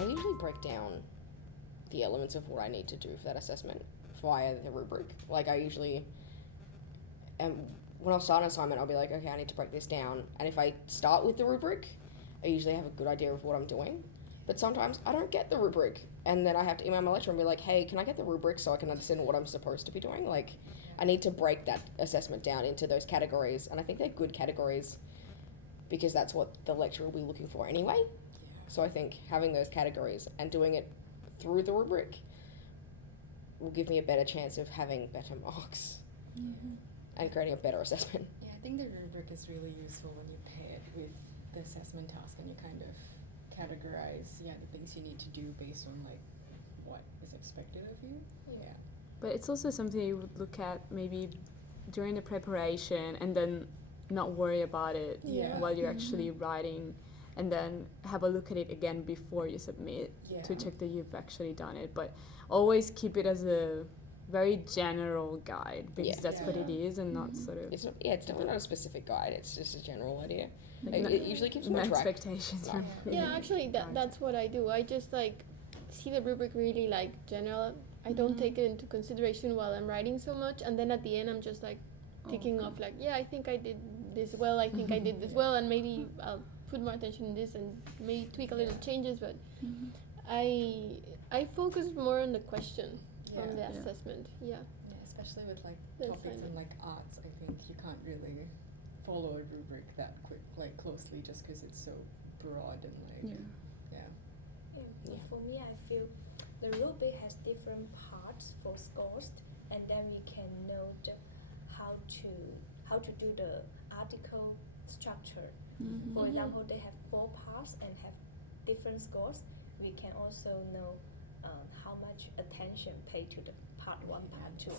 I usually break down the elements of what I need to do for that assessment via the rubric. Like I usually, when I'll start an assignment, I'll be like, okay, I need to break this down. And if I start with the rubric, I usually have a good idea of what I'm doing. But sometimes I don't get the rubric. And then I have to email my lecturer and be like, hey, can I get the rubric so I can understand what I'm supposed to be doing? Like, I need to break that assessment down into those categories. And I think they're good categories because that's what the lecturer will be looking for anyway. So I think having those categories and doing it through the rubric will give me a better chance of having better marks and creating a better assessment. Yeah, I think the rubric is really useful when you pair it with the assessment task and you kind of categorize the things you need to do based on like what is expected of you. Yeah. But it's also something you would look at maybe during the preparation and then not worry about it while you're actually writing, and then have a look at it again before you submit to check that you've actually done it. But always keep it as a very general guide because that's what it is, and not sort of... It's definitely not a specific guide, it's just a general idea. Like it usually keeps no on track. expectations from Yeah, actually that's what I do. I just like see the rubric really like general. I don't take it into consideration while I'm writing so much, and then at the end I'm just like ticking off like, I think I did this well, I think I did this well, and maybe I'll put more attention in this and maybe tweak a little changes, but I focus more on the question on the assessment. Yeah, especially with like The topics in assignment. like arts, I think you can't really follow a rubric that closely just because it's so broad and like For me, I feel the rubric has different parts for scores, and then we can know how to do the article structure. For example, they have 4 parts and have different scores. We can also know how much attention paid to the part 1, part 2.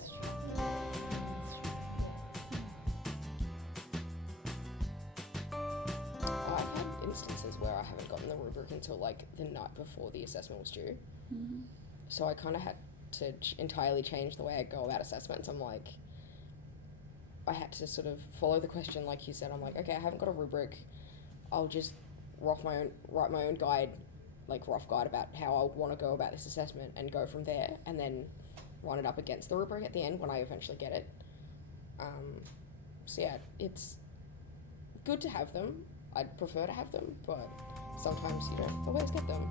I've had instances where I haven't gotten the rubric until like the night before the assessment was due. So I kind of had to entirely change the way I go about assessments. I'm like, I had to sort of follow the question like you said. I'm like, okay, I haven't got a rubric. I'll just write my own guide, like rough guide about how I want to go about this assessment and go from there, and then run it up against the rubric at the end when I eventually get it. So yeah, it's good to have them. I'd prefer to have them, but sometimes you don't always get them.